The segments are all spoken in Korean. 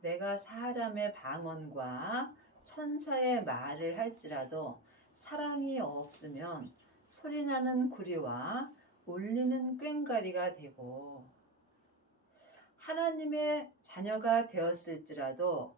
내가 사람의 방언과 천사의 말을 할지라도 사랑이 없으면 소리나는 구리와 울리는 꽹과리가 되고, 하나님의 자녀가 되었을지라도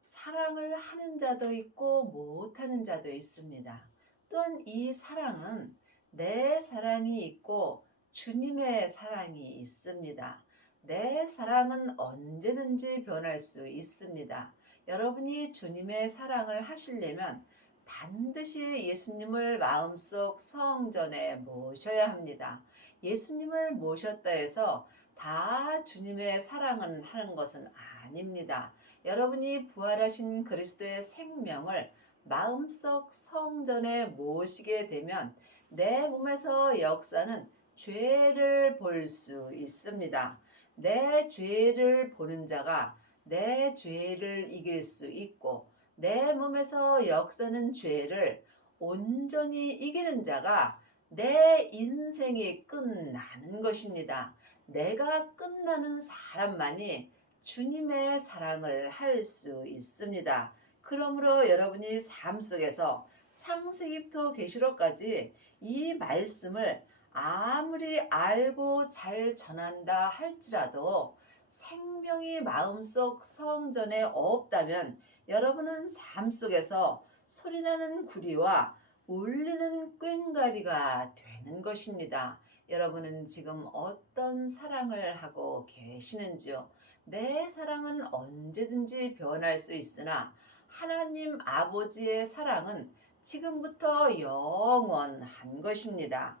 사랑을 하는 자도 있고 못하는 자도 있습니다. 또한 이 사랑은 내 사랑이 있고 주님의 사랑이 있습니다. 내 사랑은 언제든지 변할 수 있습니다. 여러분이 주님의 사랑을 하시려면 반드시 예수님을 마음속 성전에 모셔야 합니다. 예수님을 모셨다 해서 다 주님의 사랑을 하는 것은 아닙니다. 여러분이 부활하신 그리스도의 생명을 마음속 성전에 모시게 되면 내 몸에서 역사는 죄를 볼 수 있습니다. 내 죄를 보는 자가 내 죄를 이길 수 있고, 내 몸에서 역사는 죄를 온전히 이기는 자가 내 인생이 끝나는 것입니다. 내가 끝나는 사람만이 주님의 사랑을 할 수 있습니다. 그러므로 여러분이 삶 속에서 창세기부터 계시록까지 이 말씀을 아무리 알고 잘 전한다 할지라도 생명이 마음속 성전에 없다면 여러분은 삶 속에서 소리나는 구리와 울리는 꽹과리가 되는 것입니다. 여러분은 지금 어떤 사랑을 하고 계시는지요? 내 사랑은 언제든지 변할 수 있으나 하나님 아버지의 사랑은 지금부터 영원한 것입니다.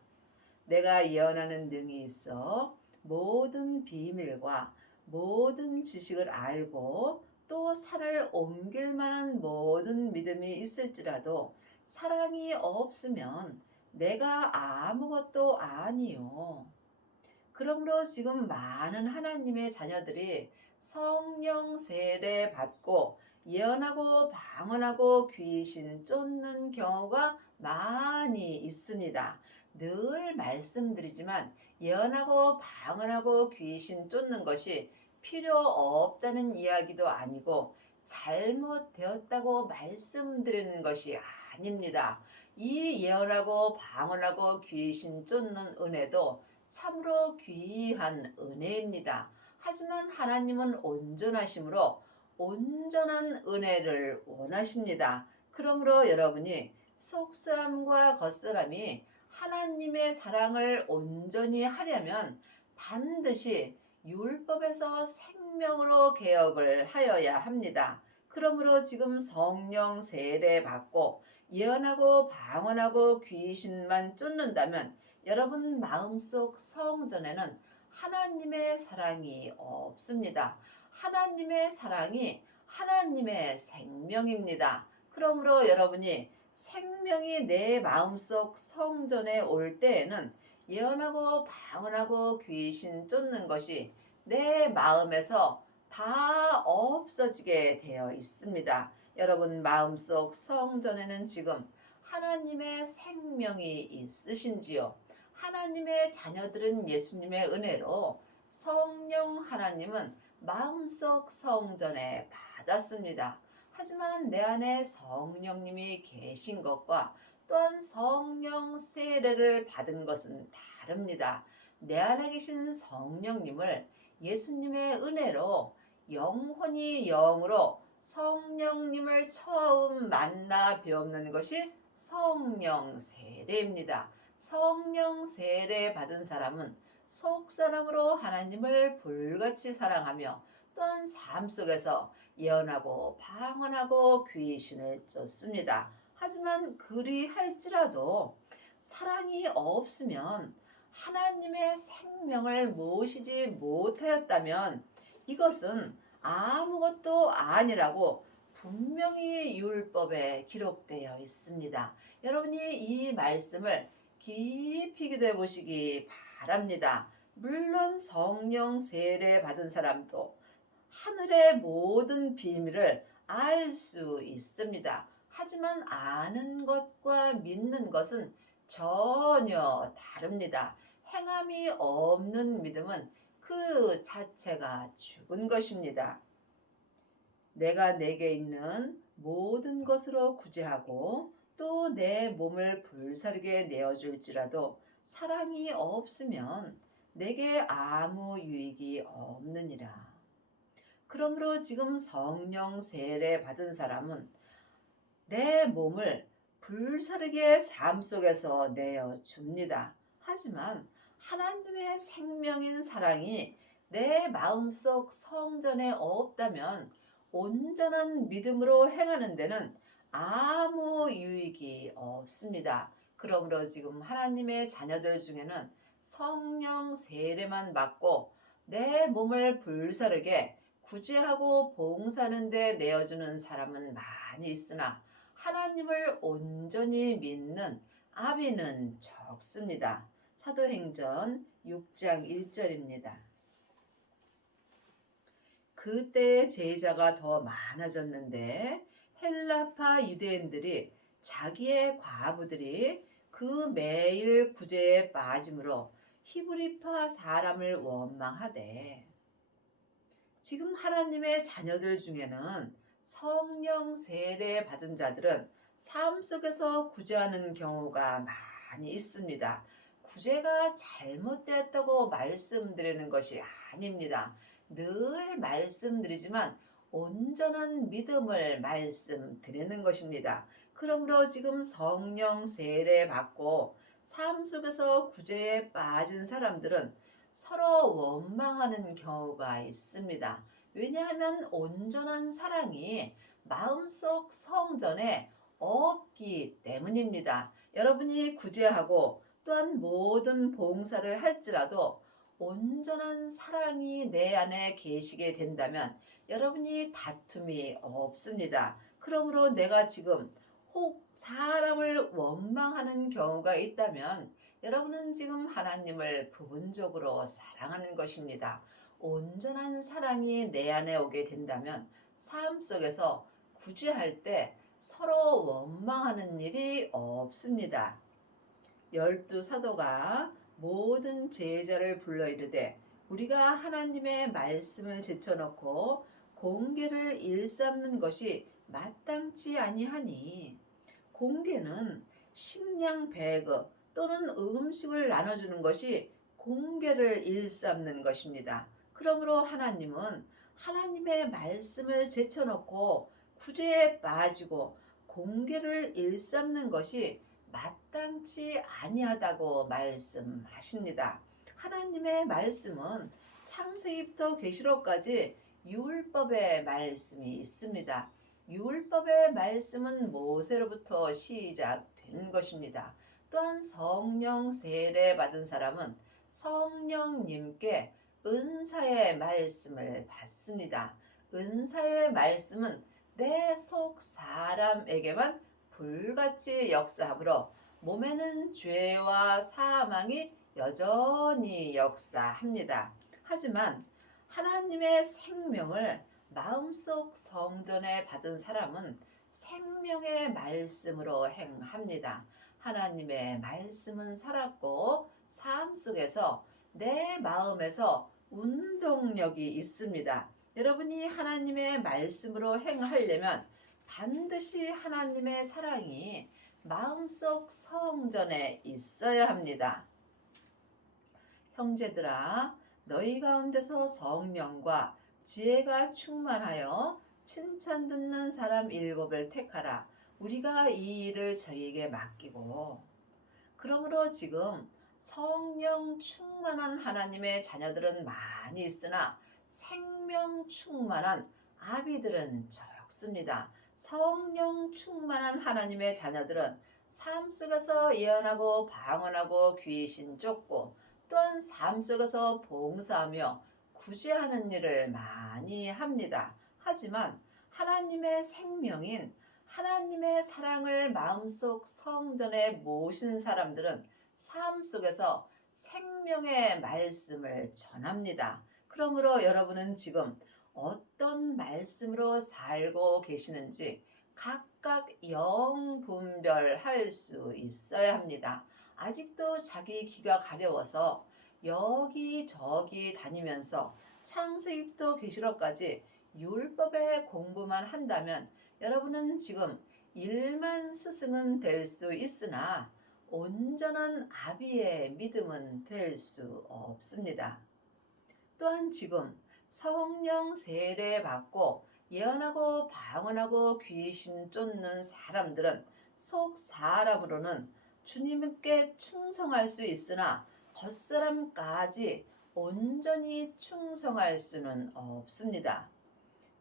내가 예언하는 능이 있어 모든 비밀과 모든 지식을 알고 또 산을 옮길 만한 모든 믿음이 있을지라도 사랑이 없으면 내가 아무것도 아니요. 그러므로 지금 많은 하나님의 자녀들이 성령 세례 받고 예언하고 방언하고 귀신 쫓는 경우가 많이 있습니다. 늘 말씀드리지만 예언하고 방언하고 귀신 쫓는 것이 필요 없다는 이야기도 아니고 잘못되었다고 말씀드리는 것이 아닙니다. 이 예언하고 방언하고 귀신 쫓는 은혜도 참으로 귀한 은혜입니다. 하지만 하나님은 온전하심으로 온전한 은혜를 원하십니다. 그러므로 여러분이 속사람과 겉사람이 하나님의 사랑을 온전히 하려면 반드시 율법에서 생명으로 개혁을 하여야 합니다. 그러므로 지금 성령 세례 받고 예언하고 방언하고 귀신만 쫓는다면 여러분 마음속 성전에는 하나님의 사랑이 없습니다. 하나님의 사랑이 하나님의 생명입니다. 그러므로 여러분이 생명이 내 마음속 성전에 올 때에는 예언하고 방언하고 귀신 쫓는 것이 내 마음에서 다 없어지게 되어 있습니다. 여러분 마음속 성전에는 지금 하나님의 생명이 있으신지요? 하나님의 자녀들은 예수님의 은혜로 성령 하나님은 마음속 성전에 받았습니다. 하지만 내 안에 성령님이 계신 것과 또한 성령 세례를 받은 것은 다릅니다. 내 안에 계신 성령님을 예수님의 은혜로 영혼이 영으로 성령님을 처음 만나 배우는 것이 성령 세례입니다. 성령 세례 받은 사람은 속사람으로 하나님을 불같이 사랑하며 또한 삶 속에서 예언하고 방언하고 귀신을 쫓습니다. 하지만 그리할지라도 사랑이 없으면 하나님의 생명을 모시지 못하였다면 이것은 아무것도 아니라고 분명히 율법에 기록되어 있습니다. 여러분이 이 말씀을 깊이 기도해 보시기 바랍니다. 물론 성령 세례 받은 사람도 하늘의 모든 비밀을 알 수 있습니다. 하지만 아는 것과 믿는 것은 전혀 다릅니다. 행함이 없는 믿음은 그 자체가 죽은 것입니다. 내가 내게 있는 모든 것으로 구제하고 또 내 몸을 불사르게 내어줄지라도 사랑이 없으면 내게 아무 유익이 없느니라. 그러므로 지금 성령 세례 받은 사람은 내 몸을 불사르게 삶 속에서 내어 줍니다. 하지만 하나님의 생명인 사랑이 내 마음속 성전에 없다면 온전한 믿음으로 행하는 데는 아무 유익이 없습니다. 그러므로 지금 하나님의 자녀들 중에는 성령 세례만 받고 내 몸을 불사르게 구제하고 봉사하는 데 내어주는 사람은 많이 있으나 하나님을 온전히 믿는 아비는 적습니다. 사도행전 6장 1절입니다. 그때의 제자가 더 많아졌는데 헬라파 유대인들이 자기의 과부들이 그 매일 구제에 빠짐으로 히브리파 사람을 원망하되, 지금 하나님의 자녀들 중에는 성령 세례 받은 자들은 삶 속에서 구제하는 경우가 많이 있습니다. 구제가 잘못되었다고 말씀드리는 것이 아닙니다. 늘 말씀드리지만 온전한 믿음을 말씀드리는 것입니다. 그러므로 지금 성령 세례 받고 삶 속에서 구제에 빠진 사람들은 서로 원망하는 경우가 있습니다. 왜냐하면 온전한 사랑이 마음속 성전에 없기 때문입니다. 여러분이 구제하고 또한 모든 봉사를 할지라도 온전한 사랑이 내 안에 계시게 된다면 여러분이 다툼이 없습니다. 그러므로 내가 지금 혹 사람을 원망하는 경우가 있다면 여러분은 지금 하나님을 부분적으로 사랑하는 것입니다. 온전한 사랑이 내 안에 오게 된다면 삶 속에서 구제할 때 서로 원망하는 일이 없습니다. 12사도가 모든 제자를 불러 이르되 우리가 하나님의 말씀을 제쳐놓고 공계를 일삼는 것이 마땅치 아니하니, 공계는 식량 배급 또는 음식을 나눠주는 것이 공계를 일삼는 것입니다. 그러므로 하나님은 하나님의 말씀을 제쳐놓고 구제에 빠지고 공계를 일삼는 것이 마땅치 아니하다고 말씀하십니다. 하나님의 말씀은 창세기부터 계시록까지 율법의 말씀이 있습니다. 율법의 말씀은 모세로부터 시작된 것입니다. 또한 성령 세례 받은 사람은 성령님께 은사의 말씀을 받습니다. 은사의 말씀은 내 속 사람에게만 불같이 역사하므로 몸에는 죄와 사망이 여전히 역사합니다. 하지만 하나님의 생명을 마음속 성전에 받은 사람은 생명의 말씀으로 행합니다. 하나님의 말씀은 살았고 삶 속에서 내 마음에서 운동력이 있습니다. 여러분이 하나님의 말씀으로 행하려면 반드시 하나님의 사랑이 마음속 성전에 있어야 합니다. 형제들아, 너희 가운데서 성령과 지혜가 충만하여 칭찬 듣는 사람 7을 택하라. 우리가 이 일을 저희에게 맡기고. 그러므로 지금 성령 충만한 하나님의 자녀들은 많이 있으나 생명 충만한 아비들은 적습니다. 성령 충만한 하나님의 자녀들은 삶 속에서 예언하고 방언하고 귀신 쫓고 또한 삶 속에서 봉사하며 구제하는 일을 많이 합니다. 하지만 하나님의 생명인 하나님의 사랑을 마음속 성전에 모신 사람들은 삶 속에서 생명의 말씀을 전합니다. 그러므로 여러분은 지금 어떤 말씀으로 살고 계시는지 각각 영 분별할 수 있어야 합니다. 아직도 자기 귀가 가려워서 여기저기 다니면서 창세기부터 계시록까지 율법의 공부만 한다면 여러분은 지금 일만 스승은 될 수 있으나 온전한 아비의 믿음은 될 수 없습니다. 또한 지금 성령 세례 받고 예언하고 방언하고 귀신 쫓는 사람들은 속 사람으로는 주님께 충성할 수 있으나 겉사람까지 온전히 충성할 수는 없습니다.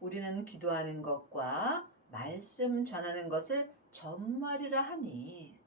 우리는 기도하는 것과 말씀 전하는 것을 전말이라 하니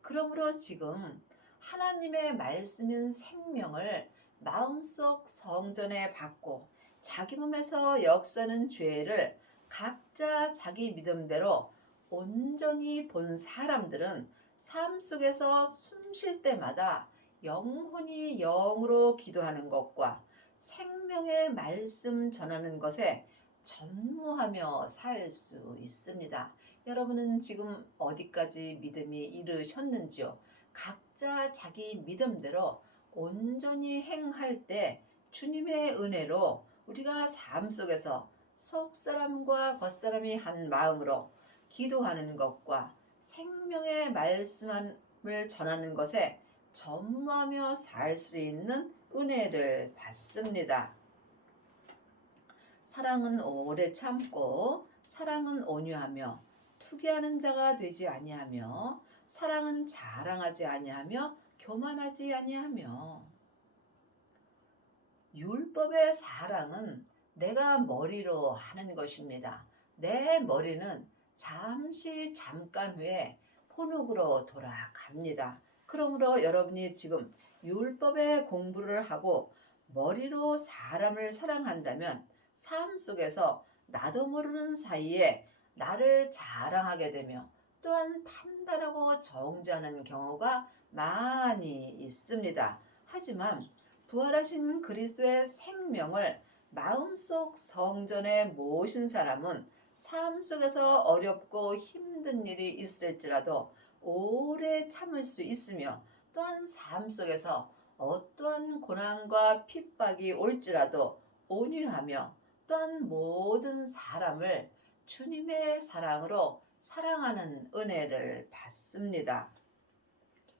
그러므로 지금 하나님의 말씀인 생명을 마음속 성전에 받고 자기 몸에서 역사는 죄를 각자 자기 믿음대로 온전히 본 사람들은 삶 속에서 숨 쉴 때마다 영혼이 영으로 기도하는 것과 생명의 말씀 전하는 것에 전무하며 살 수 있습니다. 여러분은 지금 어디까지 믿음이 이르셨는지요? 각자 자기 믿음대로 온전히 행할 때 주님의 은혜로 우리가 삶 속에서 속사람과 겉사람이 한 마음으로 기도하는 것과 생명의 말씀을 전하는 것에 전무하며 살 수 있는 은혜를 받습니다. 사랑은 오래 참고 사랑은 온유하며 투기하는 자가 되지 아니하며 사랑은 자랑하지 아니하며 교만하지 아니하며. 율법의 사랑은 내가 머리로 하는 것입니다. 내 머리는 잠깐 후에 본흙으로 돌아갑니다. 그러므로 여러분이 지금 율법의 공부를 하고 머리로 사람을 사랑한다면 삶 속에서 나도 모르는 사이에 나를 자랑하게 되며 또한 판단하고 정죄하는 경우가 많이 있습니다. 하지만 부활하신 그리스도의 생명을 마음속 성전에 모신 사람은 삶 속에서 어렵고 힘든 일이 있을지라도 오래 참을 수 있으며 또한 삶 속에서 어떠한 고난과 핍박이 올지라도 온유하며 또한 모든 사람을 주님의 사랑으로 사랑하는 은혜를 받습니다.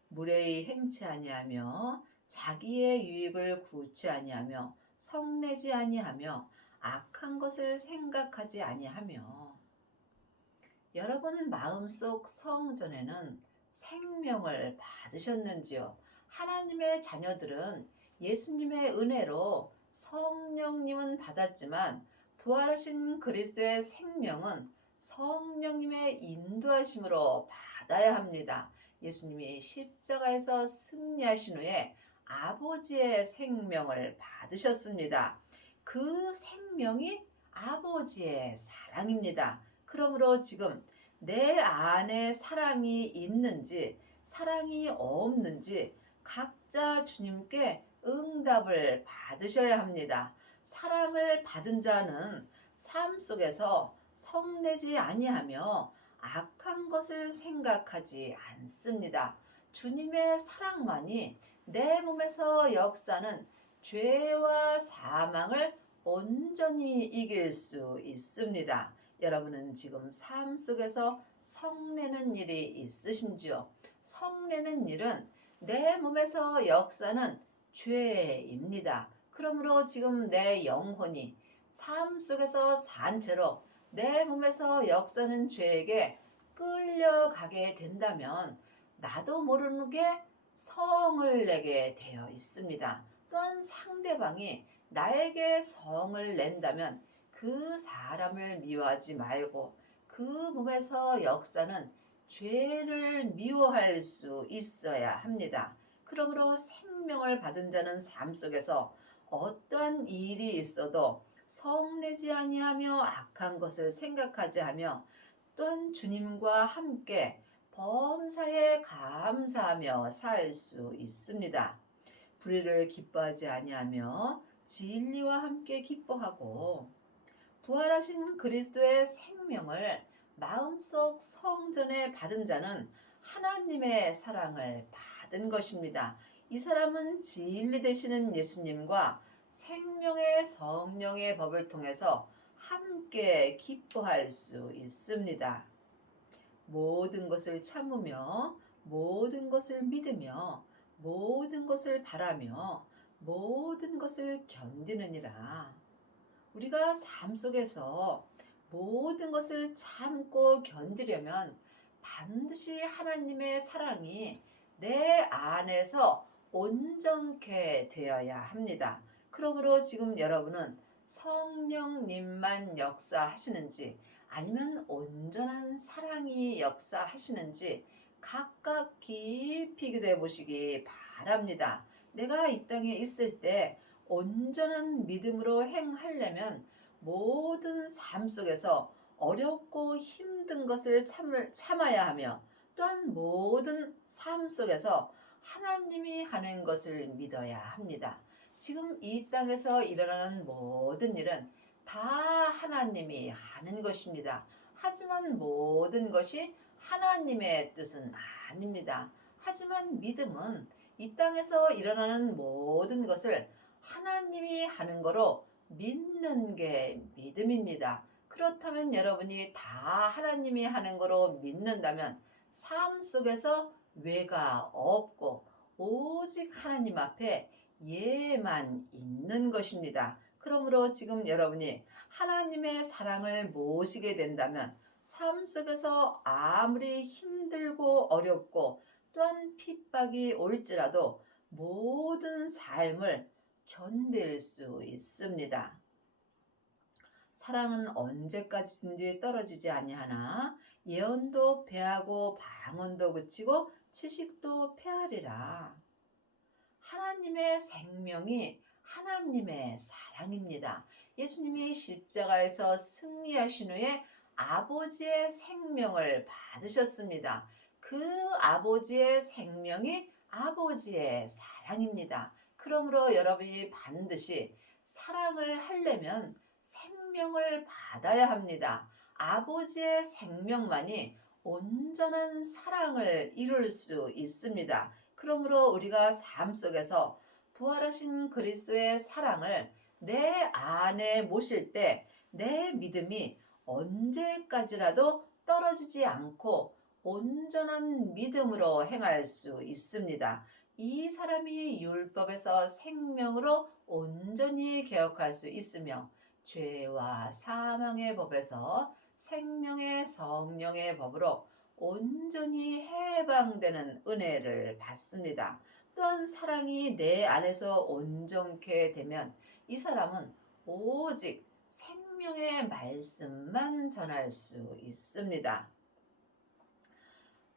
무례히 행치 아니하며 자기의 유익을 구치 아니하며 성내지 아니하며 악한 것을 생각하지 아니하며. 여러분 마음속 성전에는 생명을 받으셨는지요? 하나님의 자녀들은 예수님의 은혜로 성령님은 받았지만 부활하신 그리스도의 생명은 성령님의 인도하심으로 받아야 합니다. 예수님이 십자가에서 승리하신 후에 아버지의 생명을 받으셨습니다. 그 생명이 아버지의 사랑입니다. 그러므로 지금 내 안에 사랑이 있는지 사랑이 없는지 각자 주님께 응답을 받으셔야 합니다. 사랑을 받은 자는 삶 속에서 성내지 아니하며 악한 것을 생각하지 않습니다. 주님의 사랑만이 내 몸에서 역사는 죄와 사망을 온전히 이길 수 있습니다. 여러분은 지금 삶 속에서 성내는 일이 있으신지요? 성내는 일은 내 몸에서 역사는 죄입니다. 그러므로 지금 내 영혼이 삶 속에서 산 채로 내 몸에서 역사는 죄에게 끌려가게 된다면 나도 모르게 성을 내게 되어 있습니다. 또한 상대방이 나에게 성을 낸다면 그 사람을 미워하지 말고 그 몸에서 역사는 죄를 미워할 수 있어야 합니다. 그러므로 생명을 받은 자는 삶 속에서 어떠한 일이 있어도 성내지 아니하며 악한 것을 생각하지 하며 또한 주님과 함께 범사에 감사하며 살 수 있습니다. 불의를 기뻐하지 아니하며 진리와 함께 기뻐하고 부활하신 그리스도의 생명을 마음속 성전에 받은 자는 하나님의 사랑을 받은 것입니다. 이 사람은 진리 되시는 예수님과 생명의 성령의 법을 통해서 함께 기뻐할 수 있습니다. 모든 것을 참으며 모든 것을 믿으며 모든 것을 바라며 모든 것을 견디느니라. 우리가 삶 속에서 모든 것을 참고 견디려면 반드시 하나님의 사랑이 내 안에서 온전케 되어야 합니다. 그러므로 지금 여러분은 성령님만 역사하시는지 아니면 온전한 사랑이 역사하시는지 각각 깊이 기도해 보시기 바랍니다. 내가 이 땅에 있을 때 온전한 믿음으로 행하려면 모든 삶 속에서 어렵고 힘든 것을 참아야 하며 또한 모든 삶 속에서 하나님이 하는 것을 믿어야 합니다. 지금 이 땅에서 일어나는 모든 일은 다 하나님이 하는 것입니다. 하지만 모든 것이 하나님의 뜻은 아닙니다. 하지만 믿음은 이 땅에서 일어나는 모든 것을 하나님이 하는 거로 믿는 게 믿음입니다. 그렇다면 여러분이 다 하나님이 하는 거로 믿는다면 삶 속에서 외가 없고 오직 하나님 앞에 예만 있는 것입니다. 그러므로 지금 여러분이 하나님의 사랑을 모시게 된다면 삶 속에서 아무리 힘들고 어렵고 또한 핍박이 올지라도 모든 삶을 견딜 수 있습니다. 사랑은 언제까지든지 떨어지지 아니하나 예언도 패하고 방언도 그치고 지식도 패하리라. 하나님의 생명이 하나님의 사랑입니다. 예수님이 십자가에서 승리하신 후에 아버지의 생명을 받으셨습니다. 그 아버지의 생명이 아버지의 사랑입니다. 그러므로 여러분이 반드시 사랑을 하려면 생명을 받아야 합니다. 아버지의 생명만이 온전한 사랑을 이룰 수 있습니다. 그러므로 우리가 삶 속에서 부활하신 그리스도의 사랑을 내 안에 모실 때 내 믿음이 언제까지라도 떨어지지 않고 온전한 믿음으로 행할 수 있습니다. 이 사람이 율법에서 생명으로 온전히 개혁할 수 있으며 죄와 사망의 법에서 생명의 성령의 법으로 온전히 해방되는 은혜를 받습니다. 또한 사랑이 내 안에서 온전케 되면 이 사람은 오직 생명의 말씀만 전할 수 있습니다.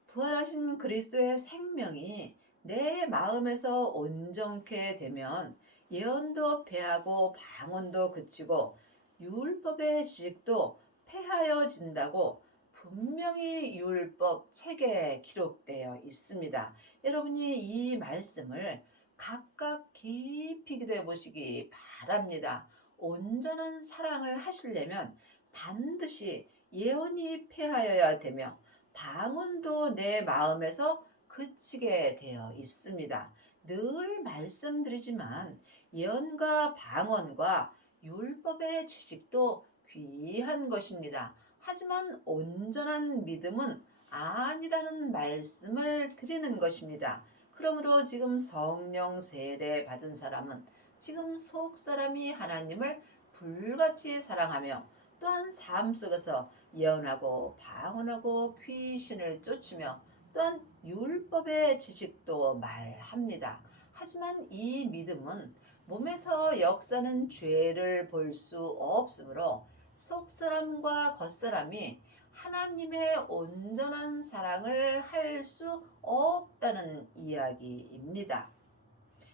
부활하신 그리스도의 생명이 내 마음에서 온전케 되면 예언도 패하고 방언도 그치고 율법의 지식도 패하여진다고 분명히 율법 책에 기록되어 있습니다. 여러분이 이 말씀을 각각 깊이 기도해 보시기 바랍니다. 온전한 사랑을 하시려면 반드시 예언이 패하여야 되며 방언도 내 마음에서 그치게 되어 있습니다. 늘 말씀드리지만 예언과 방언과 율법의 지식도 귀한 것입니다. 하지만 온전한 믿음은 아니라는 말씀을 드리는 것입니다. 그러므로 지금 성령 세례 받은 사람은 지금 속 사람이 하나님을 불같이 사랑하며 또한 삶 속에서 예언하고 방언하고 귀신을 쫓으며 또한 율법의 지식도 말합니다. 하지만 이 믿음은 몸에서 역사는 죄를 볼 수 없으므로 속사람과 겉사람이 하나님의 온전한 사랑을 할 수 없다는 이야기입니다.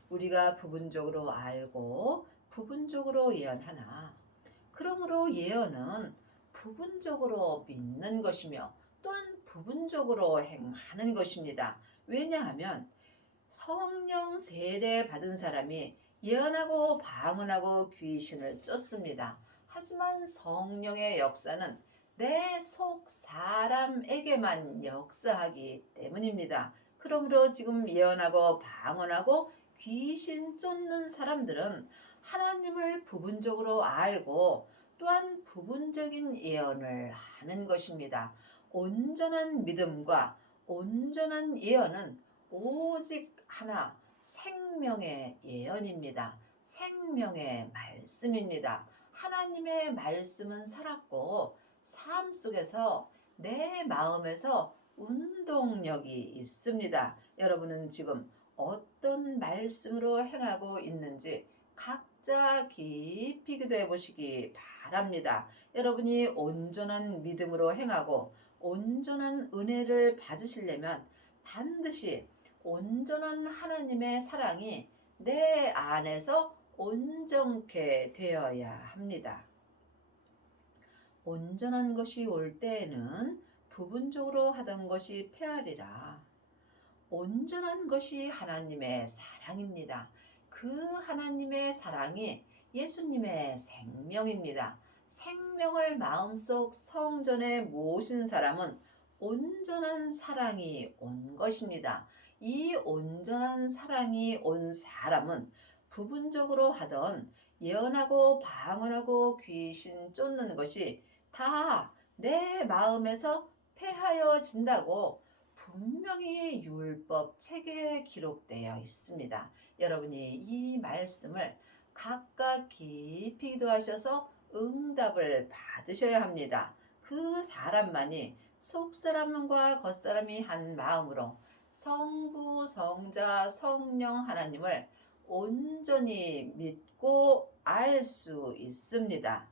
우리가 부분적으로 알고 부분적으로 예언하나 그러므로 예언은 부분적으로 믿는 것이며 또한 부분적으로 행하는 것입니다. 왜냐하면 성령 세례 받은 사람이 예언하고 방언하고 귀신을 쫓습니다. 하지만 성령의 역사는 내 속 사람에게만 역사하기 때문입니다. 그러므로 지금 예언하고 방언하고 귀신 쫓는 사람들은 하나님을 부분적으로 알고 또한 부분적인 예언을 하는 것입니다. 온전한 믿음과 온전한 예언은 오직 하나, 생명의 예언입니다. 생명의 말씀입니다. 하나님의 말씀은 살았고 삶 속에서 내 마음에서 운동력이 있습니다. 여러분은 지금 어떤 말씀으로 행하고 있는지 각자 깊이 기도해 보시기 바랍니다. 여러분이 온전한 믿음으로 행하고 온전한 은혜를 받으시려면 반드시 온전한 하나님의 사랑이 내 안에서 온전케 되어야 합니다. 온전한 것이 올 때에는 부분적으로 하던 것이 폐하리라. 온전한 것이 하나님의 사랑입니다. 그 하나님의 사랑이 예수님의 생명입니다. 생명을 마음속 성전에 모신 사람은 온전한 사랑이 온 것입니다. 이 온전한 사랑이 온 사람은 부분적으로 하던 예언하고 방언하고 귀신 쫓는 것이 다 내 마음에서 폐하여진다고 분명히 율법 책에 기록되어 있습니다. 여러분이 이 말씀을 각각 깊이 기도하셔서 응답을 받으셔야 합니다. 그 사람만이 속사람과 겉사람이 한 마음으로 성부, 성자, 성령 하나님을 온전히 믿고 알 수 있습니다.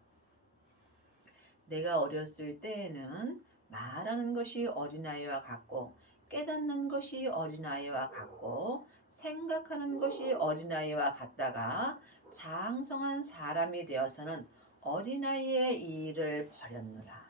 내가 어렸을 때에는 말하는 것이 어린아이와 같고 깨닫는 것이 어린아이와 같고 생각하는 것이 어린아이와 같다가 장성한 사람이 되어서는 어린아이의 일을 버렸노라.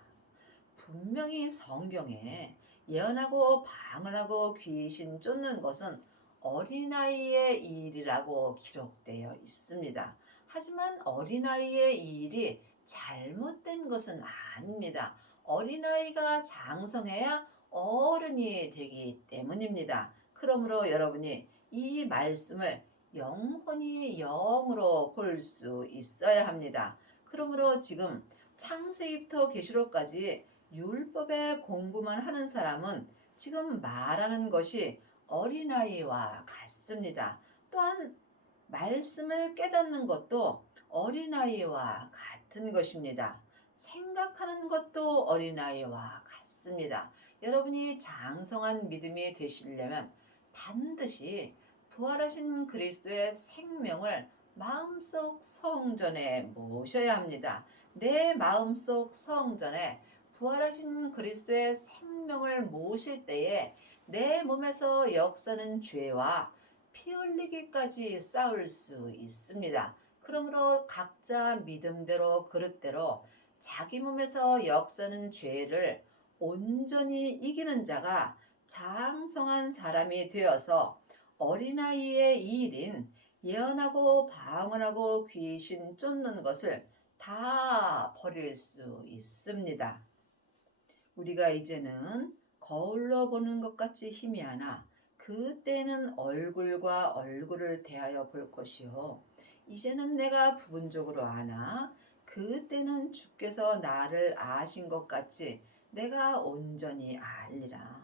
분명히 성경에 예언하고 방언하고 귀신 쫓는 것은 어린아이의 일이라고 기록되어 있습니다. 하지만 어린아이의 일이 잘못된 것은 아닙니다. 어린아이가 장성해야 어른이 되기 때문입니다. 그러므로 여러분이 이 말씀을 영혼이 영으로 볼 수 있어야 합니다. 그러므로 지금 창세기부터 계시록까지 율법의 공부만 하는 사람은 지금 말하는 것이 어린아이와 같습니다. 또한 말씀을 깨닫는 것도 어린아이와 같은 것입니다. 생각하는 것도 어린아이와 같습니다. 여러분이 장성한 믿음이 되시려면 반드시 부활하신 그리스도의 생명을 마음속 성전에 모셔야 합니다. 내 마음속 성전에 부활하신 그리스도의 생명을 모실 때에 내 몸에서 역사는 죄와 피 흘리기까지 싸울 수 있습니다. 그러므로 각자 믿음대로 그릇대로 자기 몸에서 역사는 죄를 온전히 이기는 자가 장성한 사람이 되어서 어린아이의 일인 예언하고 방언하고 귀신 쫓는 것을 다 버릴 수 있습니다. 우리가 이제는 거울로 보는 것 같이 희미하나 그때는 얼굴과 얼굴을 대하여 볼 것이요. 이제는 내가 부분적으로 아나 그때는 주께서 나를 아신 것 같이 내가 온전히 알리라.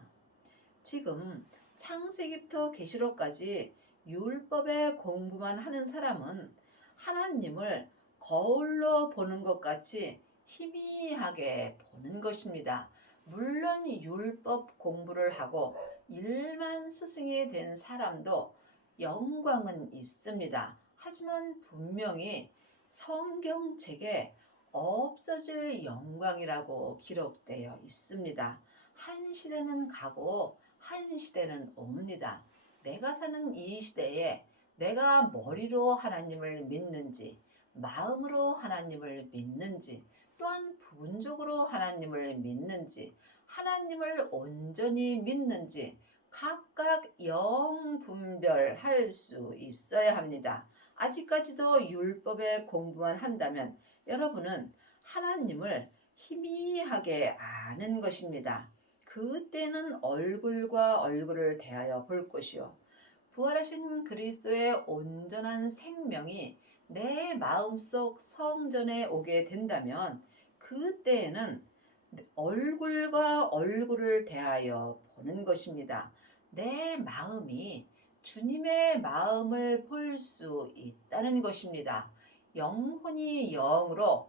지금 창세기부터 계시록까지 율법의 공부만 하는 사람은 하나님을 거울로 보는 것 같이 희미하게 보는 것입니다. 물론 율법 공부를 하고 일만 스승이 된 사람도 영광은 있습니다. 하지만 분명히 성경책에 없어질 영광이라고 기록되어 있습니다. 한 시대는 가고 한 시대는 옵니다. 내가 사는 이 시대에 내가 머리로 하나님을 믿는지 마음으로 하나님을 믿는지 또한 부분적으로 하나님을 믿는지 하나님을 온전히 믿는지 각각 영분별할 수 있어야 합니다. 아직까지도 율법의 공부만 한다면 여러분은 하나님을 희미하게 아는 것입니다. 그때는 얼굴과 얼굴을 대하여 볼 것이요. 부활하신 그리스도의 온전한 생명이 내 마음속 성전에 오게 된다면 그때에는 얼굴과 얼굴을 대하여 보는 것입니다. 내 마음이 주님의 마음을 볼 수 있다는 것입니다. 영혼이 영으로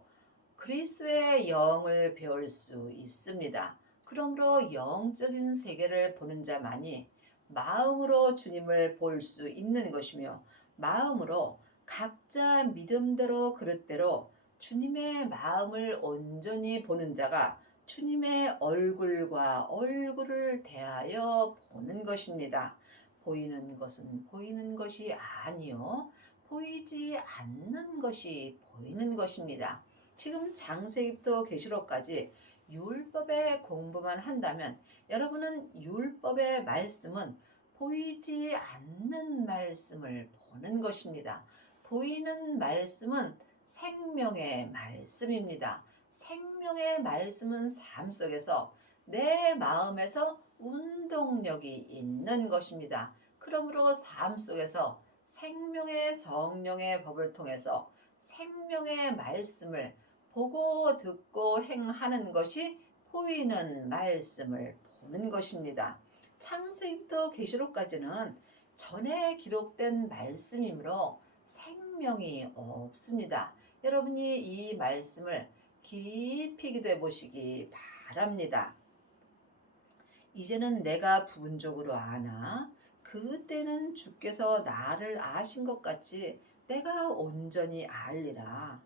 그리스도의 영을 배울 수 있습니다. 그러므로 영적인 세계를 보는 자만이 마음으로 주님을 볼 수 있는 것이며, 마음으로 각자 믿음대로 그릇대로 주님의 마음을 온전히 보는 자가 주님의 얼굴과 얼굴을 대하여 보는 것입니다. 보이는 것은 보이는 것이 아니요 보이지 않는 것이 보이는 것입니다. 지금 장세기부터 계시록까지 율법의 공부만 한다면 여러분은 율법의 말씀은 보이지 않는 말씀을 보는 것입니다. 보이는 말씀은 생명의 말씀입니다. 생명의 말씀은 삶 속에서 내 마음에서 운동력이 있는 것입니다. 그러므로 삶 속에서 생명의 성령의 법을 통해서 생명의 말씀을 보고 듣고 행하는 것이 보이는 말씀을 보는 것입니다. 창세기부터 계시록까지는 전에 기록된 말씀이므로 생명이 없습니다. 여러분이 이 말씀을 깊이 기도해 보시기 바랍니다. 이제는 내가 부분적으로 아나 그때는 주께서 나를 아신 것 같이 내가 온전히 알리라.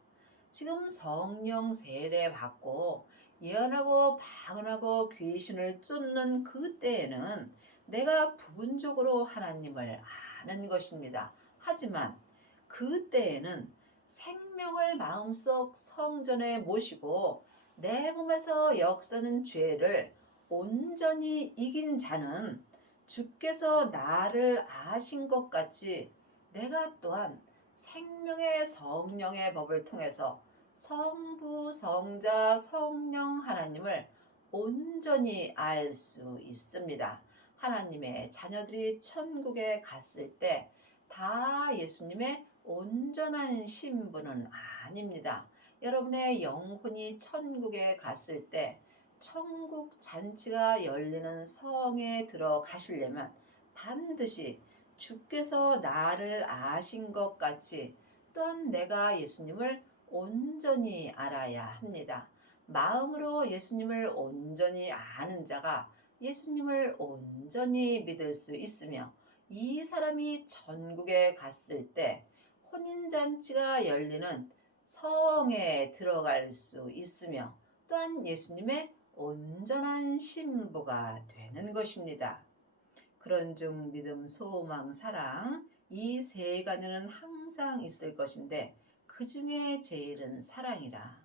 지금 성령 세례 받고 예언하고 방언하고 귀신을 쫓는 그때에는 내가 부분적으로 하나님을 아는 것입니다. 하지만 그때에는 생명을 마음속 성전에 모시고 내 몸에서 역사는 죄를 온전히 이긴 자는 주께서 나를 아신 것 같이 내가 또한 생명의 성령의 법을 통해서 성부, 성자, 성령 하나님을 온전히 알 수 있습니다. 하나님의 자녀들이 천국에 갔을 때 다 예수님의 온전한 신분은 아닙니다. 여러분의 영혼이 천국에 갔을 때 천국 잔치가 열리는 성에 들어가시려면 반드시 주께서 나를 아신 것 같이 또한 내가 예수님을 온전히 알아야 합니다. 마음으로 예수님을 온전히 아는 자가 예수님을 온전히 믿을 수 있으며, 이 사람이 천국에 갔을 때 혼인잔치가 열리는 성에 들어갈 수 있으며 또한 예수님의 온전한 신부가 되는 것입니다. 그런즉 믿음, 소망, 사랑 이 세 가지는 항상 있을 것인데 그 중에 제일은 사랑이라.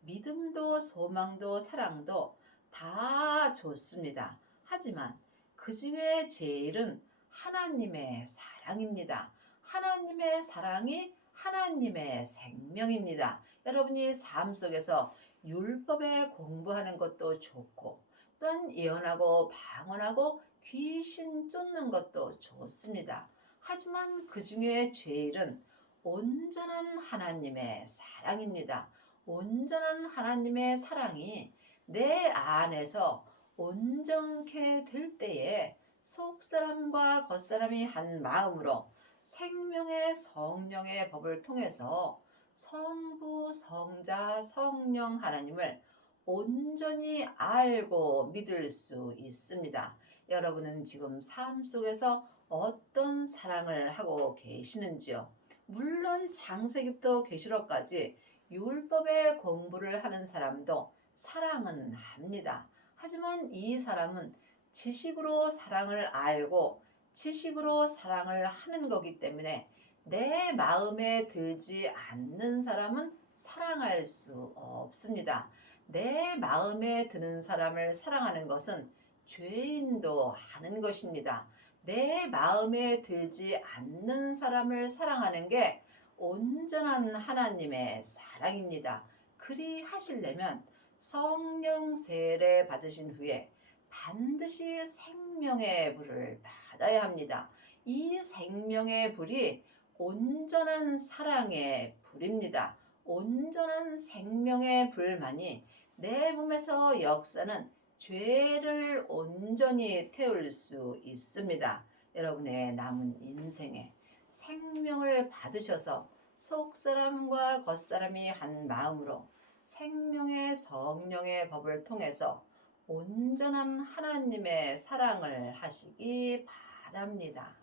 믿음도 소망도 사랑도 다 좋습니다. 하지만 그 중에 제일은 하나님의 사랑입니다. 하나님의 사랑이 하나님의 생명입니다. 여러분이 삶 속에서 율법에 공부하는 것도 좋고 또한 예언하고 방언하고 귀신 쫓는 것도 좋습니다. 하지만 그 중에 제일은 온전한 하나님의 사랑입니다. 온전한 하나님의 사랑이 내 안에서 온전케 될 때에 속사람과 겉사람이 한 마음으로 생명의 성령의 법을 통해서 성부, 성자, 성령 하나님을 온전히 알고 믿을 수 있습니다. 여러분은 지금 삶 속에서 어떤 사랑을 하고 계시는지요? 물론 창세기부터 계시록까지 율법의 공부를 하는 사람도 사랑은 합니다. 하지만 이 사람은 지식으로 사랑을 알고 지식으로 사랑을 하는 거기 때문에 내 마음에 들지 않는 사람은 사랑할 수 없습니다. 내 마음에 드는 사람을 사랑하는 것은 죄인도 하는 것입니다. 내 마음에 들지 않는 사람을 사랑하는 게 온전한 하나님의 사랑입니다. 그리 하시려면 성령 세례 받으신 후에 반드시 생명의 불을 받아야 합니다. 이 생명의 불이 온전한 사랑의 불입니다. 온전한 생명의 불만이 내 몸에서 역사는 죄를 온전히 태울 수 있습니다. 여러분의 남은 인생에 생명을 받으셔서 속사람과 겉사람이 한 마음으로 생명의 성령의 법을 통해서 온전한 하나님의 사랑을 하시기 바랍니다.